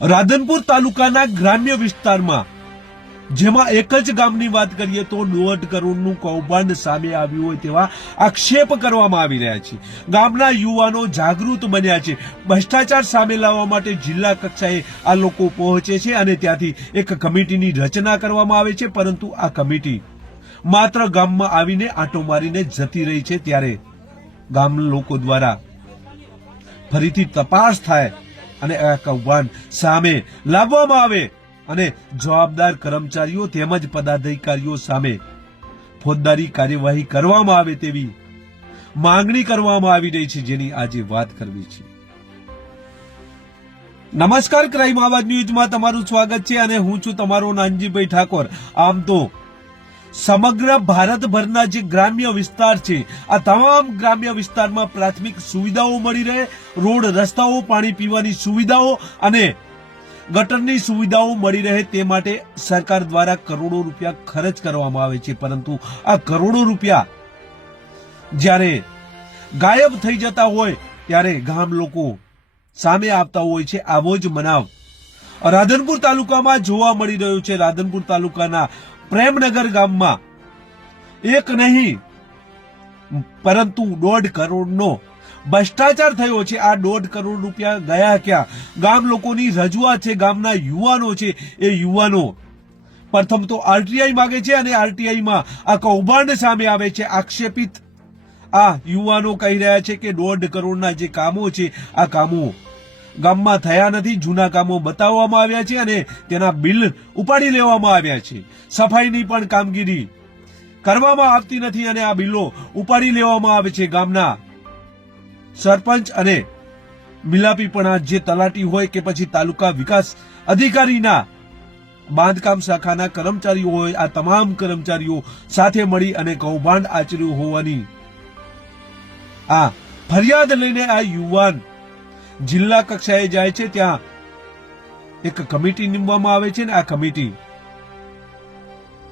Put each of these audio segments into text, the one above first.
રાધનપુર તાલુકાના ગ્રામ્ય વિસ્તારમાં જેમાં એક જ ગામની વાત કરીએ તો 1.5 કરોડનું કૌભાંડ સામે આવ્યું હોય તેવા આક્ષેપ કરવામાં આવી રહ્યા છે। ગામના યુવાનો જાગૃત બન્યા છે। ભ્રષ્ટાચાર સામે લાવવા માટે જિલ્લા કક્ષાએ આ લોકો પહોંચે છે અને ત્યાંથી એક કમિટીની રચના કરવામાં આવે છે, પરંતુ આ કમિટી માત્ર ગામમાં આવીને આંટો મારીને જતી રહી છે। ત્યારે ગામ લોકો દ્વારા ફરીથી તપાસ થાય અને આ કૌભાંડ સામે લાવવામાં આવે અને જવાબદાર કર્મચારીઓ તેમજ પદાધિકારીઓ સામે ફોજદારી કાર્યવાહી કરવામાં આવે તેવી માંગણી કરવામાં આવી રહી છે, જેની આજે વાત કરવી છે। નમસ્કાર, ક્રાઇમ આવાજ ન્યૂઝમાં તમારું સ્વાગત છે અને હું છું તમારો નાનજીભાઈ ઠાકોર। આમ તો સમગ્ર ભારતભરના જે ગ્રામ્ય વિસ્તાર છે, આ તમામ ગ્રામ્ય વિસ્તારમાં પ્રાથમિક સુવિધાઓ મળી રહે, રોડ રસ્તાઓ, પાણી પીવાની સુવિધાઓ અને ગટરની સુવિધાઓ મળી રહે તે માટે સરકાર દ્વારા કરોડો રૂપિયા ખર્ચ કરવામાં આવે છે, પરંતુ આ કરોડો રૂપિયા જ્યારે ગાયબ થઈ જતા હોય ત્યારે ગામ લોકો સામે આપતા હોય છે। આવો જ બનાવ રાધનપુર તાલુકામાં જોવા મળી રહ્યો છે। રાધનપુર તાલુકાના પ્રેમનગર ગામમાં એક નહીં પરંતુ 1.5 કરોડનો ભ્રષ્ટાચાર થયો છે। આ 1.5 કરોડ રૂપિયા ગયા ક્યાં? ગામ લોકોની રજૂઆત છે, ગામના યુવાનો છે, એ યુવાનો પ્રથમ તો આરટીઆઈ માંગે છે અને આરટીઆઈમાં આ કૌભાંડ સામે આવે છે। આક્ષેપિત આ યુવાનો કહી રહ્યા છે કે 1.5 કરોડના જે કામો છે, આ કામો ગામમાં થયા નથી, જૂના કામો બતાવવામાં આવ્યા છે અને તેના બિલ ઉપાડી લેવામાં આવ્યા છે। સફાઈની પણ કામગીરી કરવામાં આવતી નથી અને આ બિલો ઉપાડી લેવામાં આવે છે। ગામના સરપંચ અને મિલાપીપણા જે તલાટી હોય કે પછી તાલુકા વિકાસ અધિકારીના બાંધકામ શાખાના કર્મચારીઓ હોય, આ તમામ કર્મચારીઓ સાથે મળી અને કૌભાંડ આચર્યું હોવાની આ ફરિયાદ લઈને આ યુવાન જિલ્લા કક્ષાએ જાય છે। ત્યાં એક કમિટી નીમવામાં આવે છે અને આ કમિટી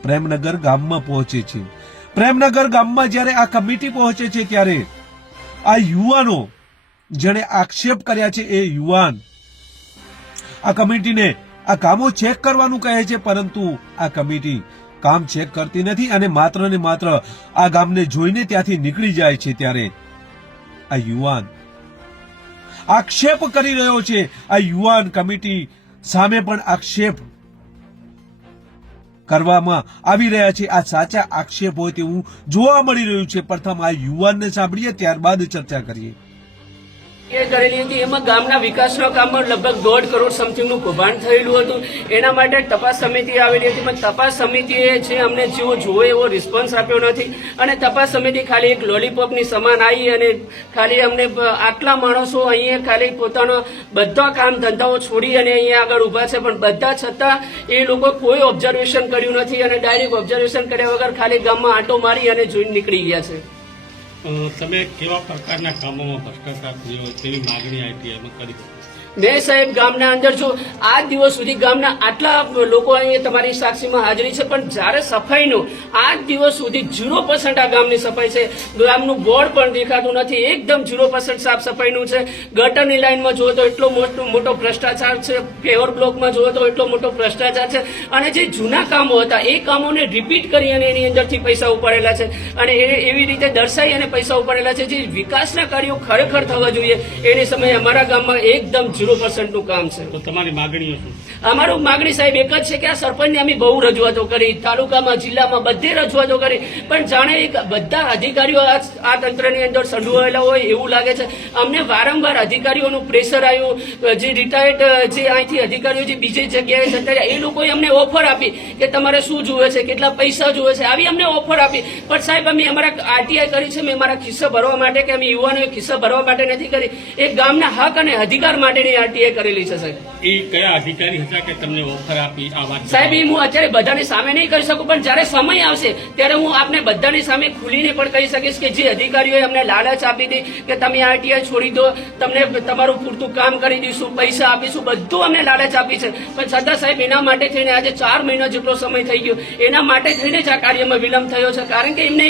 પ્રેમનગર ગામમાં પહોંચે છે। પ્રેમનગર ગામમાં જ્યારે આ કમિટી પહોંચે છે ત્યારે આ યુવાનો જેણે આક્ષેપ કર્યા છે એ યુવાન આ કમિટીને આ કામો ચેક કરવાનું કહે છે, પરંતુ આ કમિટી કામ ચેક કરતી નથી અને માત્ર ને માત્ર આ ગામને જોઈને ત્યાંથી નીકળી જાય છે। ત્યારે આ યુવાન આક્ષેપ કરી રહ્યો છે। આ યુવાન કમિટી સામે પણ આક્ષેપ કરવામાં આવી રહ્યા છે। આ સાચા આક્ષેપ હોય તેવું જોવા મળી રહ્યું છે। પ્રથમ આ યુવાનને સાંભળીએ, ત્યારબાદ ચર્ચા કરીએ। કરેલી હતી એમાં ગામના વિકાસના કામમાં લગભગ 1.5 કરોડ સમથિંગનું કૌભાંડ થયેલું હતું। એના માટે તપાસ સમિતિ આવેલી હતી, પણ તપાસ સમિતિએ જે અમને જેવો જોવે એવો રિસ્પોન્સ આપ્યો નથી અને તપાસ સમિતિ ખાલી એક લોલીપોપની સમાન આવી અને ખાલી અમને આટલા માણસો અહીંયા ખાલી પોતાનો બધા કામ ધંધાઓ છોડી અને અહીંયા આગળ ઉભા છે, પણ બધા છતાં એ લોકો કોઈ ઓબ્ઝર્વેશન કર્યું નથી અને ડાયરેક્ટ ઓબ્ઝર્વેશન કર્યા વગર ખાલી ગામમાં આંટો મારી અને જોઈને નીકળી ગયા છે। તમે કેવા પ્રકારના કામોમાં ભ્રષ્ટાચાર થયો તેવી માગણી આઈટીઆઈમાં કરી? મેં સાહેબ ગામના અંદર જો આજ દિવસ સુધી ગામના આટલા લોકો અહીંયા તમારી સાક્ષીમાં હાજરી છે, પણ જ્યારે સફાઈનું આજ દિવસ સુધી 0% આ ગામની સફાઈ છે। ગામનું બોર્ડ પણ દેખાતું નથી, એકદમ 0% સાફ સફાઈનું છે। ગટરની લાઈનમાં જુઓ તો એટલો મોટો ભ્રષ્ટાચાર છે, પેવર બ્લોકમાં જુઓ તો એટલો મોટો ભ્રષ્ટાચાર છે અને જે જૂના કામો હતા એ કામોને રિપીટ કરી અને એની અંદરથી પૈસા ઉપાડેલા છે અને એવી રીતે દર્શાવી અને પૈસા ઉપાડેલા છે। જે વિકાસના કાર્યો ખરેખર થવા જોઈએ એની સમયે અમારા ગામમાં એકદમ 0% નું કામ છે। તો તમારી માગણીઓ શું? અમારું માગણી સાહેબ એક જ છે કે આ સરપંચને અમે બહુ રજૂઆતો કરી, તાલુકામાં જિલ્લામાં બધે રજૂઆતો કરી, પણ જાણે બધા અધિકારીઓ આ તંત્રની અંદર સંડોવાયેલા હોય એવું લાગે છે। અમને વારંવાર અધિકારીઓનું પ્રેશર આવ્યું, જે રિટાયર્ડ જે અહીંથી અધિકારીઓ જે બીજી જગ્યાએ જતા રહ્યા એ લોકોએ અમને ઓફર આપી કે તમારે શું જોવે છે, કેટલા પૈસા જોવે છે, આવી અમને ઓફર આપી, પણ સાહેબ અમે અમારા આરટીઆઈ કરી છે, મેં મારા ખિસ્સા ભરવા માટે કે અમે યુવાનોએ ખિસ્સા ભરવા માટે નથી કરી, એ ગામના હક અને અધિકાર માટેની આરટીઆઈ કરેલી છે સાહેબ। એ કયા અધિકારી હતા કે તમને ઓફર આપી આ વાત? સાહેબ એ હું અત્યારે બધાની સામે નહીં કરી શકું, પણ જયારે સમય આવશે ત્યારે હું આપને બધાની સામે ખુલીને પણ કહી શકીશ કે જે અધિકારીઓએ અમને લાલચ આપી હતી કે તમે આરટીઆઈ છોડી દો, તમને તમારું પૂરતું કામ કરી દઈશું, પૈસા આપીશું, બધું અમને લાલચ આપી છે, પણ છતાં સાહેબ એના માટે થઈને આજે 4 મહિના જેટલો સમય થઈ ગયો, એના માટે થઈને જ આ કાર્યમાં વિલંબ થયો છે। કારણ કે એમને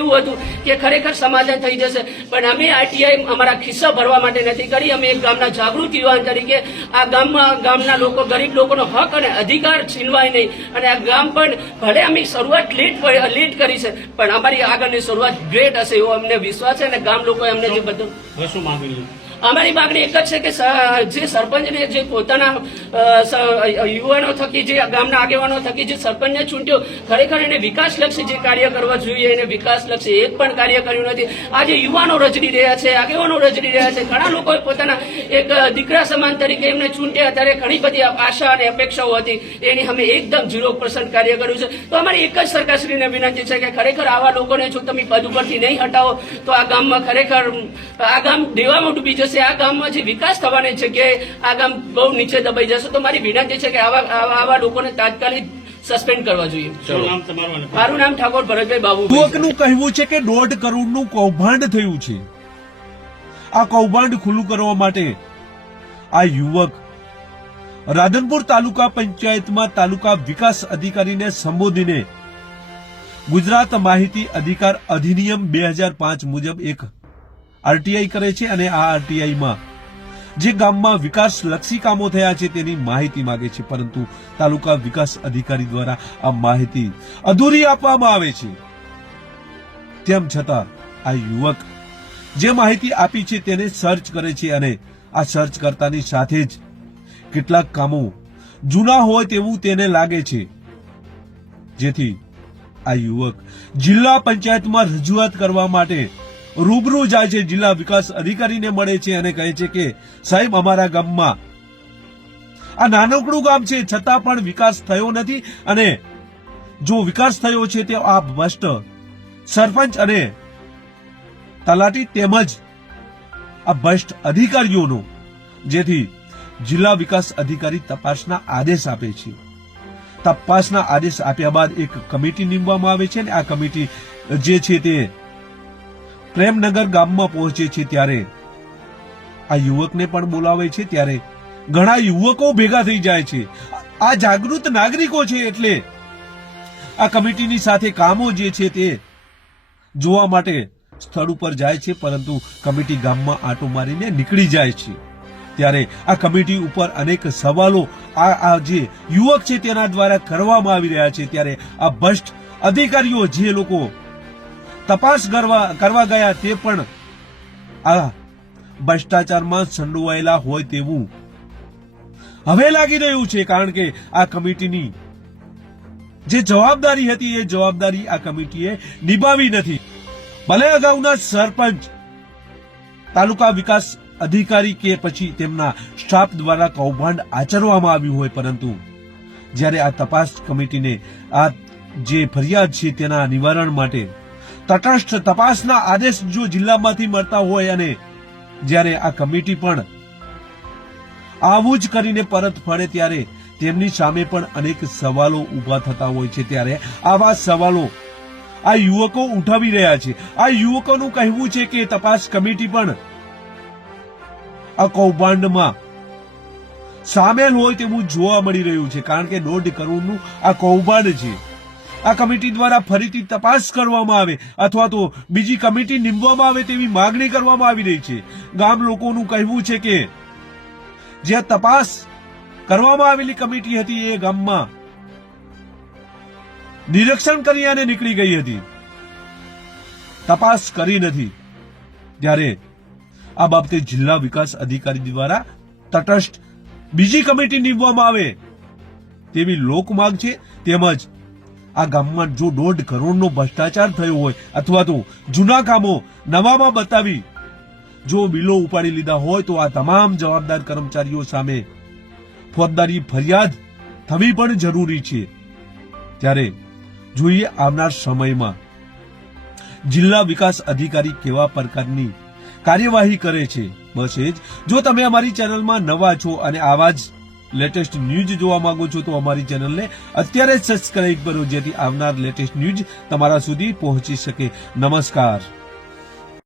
એવું હતું કે ખરેખર સમાધાન થઈ જશે, પણ અમે આરટીઆઈ અમારા ખિસ્સા ભરવા માટે નથી કરી, અમે એક ગામના જાગૃતિ યુવાન તરીકે આ ગામના લોકો, ગરીબ લોકોનો હક અને અધિકાર છીનવાય નહીં. અને આ ગામ પણ ભલે અમે શરૂઆત લેટ કરી છે, પણ અમારી આગળની શરૂઆત ગ્રેટ હશે એવો અમને વિશ્વાસ છે. અને ગામ લોકોએ અમને જે બધું હવે શું માગણી? અમારી માગણી એક જ છે કે જે સરપંચને જે પોતાના યુવાનો થકી, જે ગામના આગેવાનો થકી જે સરપંચને ચૂંટ્યો, ખરેખર એને વિકાસલક્ષી જે કાર્ય કરવા જોઈએ એને વિકાસલક્ષી એક પણ કાર્ય કર્યું નથી. આજે યુવાનો રજડી રહ્યા છે, આગેવાનો રજડી રહ્યા છે. ઘણા લોકોએ પોતાના એક દીકરા સમાન તરીકે એમને ચૂંટ્યા, ત્યારે ઘણી બધી આશા અને અપેક્ષાઓ હતી, એની અમે એકદમ 0% કાર્ય કર્યું છે. તો અમારી એક જ સરકારશ્રીને વિનંતી છે કે ખરેખર આવા લોકોને જો તમે પદ ઉપરથી નહીં હટાવો તો આ ગામમાં ખરેખર આ ગામ દેવામાં ડૂબી જશે. આ ગામમાં જે વિકાસ થવાની જગ્યાએ આ ગામ બહુ નીચે દબાઈ જશે. તો મારી વિનંતી છે કે આવા લોકોને તાત્કાલિક સસ્પેન્ડ કરવા જોઈએ. શું નામ તમારું? મારું નામ ઠાકોર ભરતભાઈ બાબુ. યુવકનું કહેવું છે કે 1.5 કરોડનું કૌભાંડ થયું છે. આ કૌભાંડ ખુલ્લું કરવા માટે આ યુવક રાધનપુર તાલુકા પંચાયતમાં તાલુકા વિકાસ અધિકારીને સંબોધીને ગુજરાત માહિતી અધિકાર અધિનિયમ 2005 મુજબ એક આરટીઆઈ કરે છે અને આ આરટીઆઈમાં જે ગામમાં વિકાસલક્ષી કામો થયા છે તેની માહિતી માંગે છે, પરંતુ તાલુકા વિકાસ અધિકારી દ્વારા આ માહિતી અધૂરી આપવામાં આવે છે. તેમ છતાં આ યુવક જે માહિતી આપી છે તેને સર્ચ કરે છે અને આ સર્ચ કરતાની સાથે જ કેટલાક કામો જૂના હોય તેવું તેને લાગે છે, જેથી આ યુવક જિલ્લા પંચાયતમાં રજૂઆત કરવા માટે રૂબરૂ જાય છે. જિલ્લા વિકાસ અધિકારીને મળે છે અને કહે છે કે સાહેબ, અમારા ગામમાં આ નાનકડું ગામ છે છતાં પણ વિકાસ થયો નથી, અને જો વિકાસ થયો છે તે આ ભ્રષ્ટ સરપંચ અને તલાટી તેમજ આ ભ્રષ્ટ અધિકારીઓનો, જેથી જિલ્લા વિકાસ અધિકારી તપાસના આદેશ આપે છે. તપાસના આદેશ આપ્યા બાદ એક કમિટી નીમવામાં આવે છે અને આ કમિટી જે છે તે પ્રેમનગર ગામમાં પહોંચે છે. ત્યારે આ યુવકને પણ બોલાવે છે. ત્યારે ઘણા યુવકો ભેગા થઈ જાય છે. આ જાગૃત નાગરિકો છે એટલે આ કમિટીની સાથે કામો જે છે તે જોવા માટે સ્થળ ઉપર જાય છે, પરંતુ કમિટી ગામમાં આંટો મારીને નીકળી જાય છે. ત્યારે આ કમિટી ઉપર અનેક સવાલો આ જે યુવક છે તેના દ્વારા કરવામાં આવી રહ્યા છે. ત્યારે આ ભ્રષ્ટ અધિકારીઓ જે લોકો તપાસ કરવા ગયા તે પણ આ ભ્રષ્ટાચારમાં સંડોવાયેલા હોય તેવું હવે લાગી રહ્યું છે, કારણ કે આ કમિટીની જે જવાબદારી હતી એ જવાબદારી આ કમિટીએ નિભાવી નથી. ભલે અગાઉના સરપંચ, તાલુકા વિકાસ અધિકારી કે પછી તેમના સ્ટાફ દ્વારા કૌભાંડ આચરવામાં આવ્યું હોય, પરંતુ જ્યારે આ તપાસ કમિટીને આ જે ફરિયાદ છે તેના નિવારણ માટે તટસ્થ તપાસના આદેશ જો જિલ્લામાંથી મળતા હોય અને જ્યારે આ કમિટી પણ આવું જ કરીને પરત ફરે ત્યારે તેમની સામે પણ અનેક સવાલો ઉભા થતા હોય છે. ત્યારે આવા સવાલો આ યુવકો ઉઠાવી રહ્યા છે. આ યુવકોનું કહેવું છે કે તપાસ કમિટી પણ આ કૌભાંડમાં સામેલ હોય તેવું જોવા મળી રહ્યું છે, કારણ કે 1.5 કરોડનું આ કૌભાંડ છે. આ કમિટી દ્વારા ફરીથી તપાસ કરવામાં આવે અથવા તો બીજી કમિટી નીમવામાં આવે તેવી માંગણી કરવામાં આવી રહી છે. ગામ લોકોનું કહેવું છે કે જે તપાસ કરવામાં આવેલી કમિટી હતી એ ગામમાં નિરીક્ષણ કરી અને નીકળી ગઈ હતી, તપાસ કરી નથી. ત્યારે આ બાબતે જિલ્લા વિકાસ અધિકારી દ્વારા તટસ્થ બીજી કમિટી નીમવામાં આવે તેવી લોકમાંગ છે. તેમજ આ ગામમાં જો 1.5 કરોડનો ભ્રષ્ટાચાર થયો હોય અથવા તો જૂના કામો નવામાં બતાવી જો બિલો ઉપાડી લીધા હોય તો આ તમામ જવાબદાર કર્મચારીઓ સામે ફોજદારી ફરિયાદ થવી પણ જરૂરી છે. ત્યારે જોઈએ આવનાર સમયમાં જિલ્લા વિકાસ અધિકારી કેવા પ્રકારની કાર્યવાહી કરે છે. બસ એ જ. જો તમે અમારી ચેનલમાં નવા છો અને આવા જ લેટેસ્ટ ન્યૂઝ જોવા માંગો છો તો અમારી ચેનલને અત્યારે જ સબસ્ક્રાઇબ કરો, જેથી આવનાર લેટેસ્ટ ન્યૂઝ તમારા સુધી પહોંચી શકે. નમસ્કાર.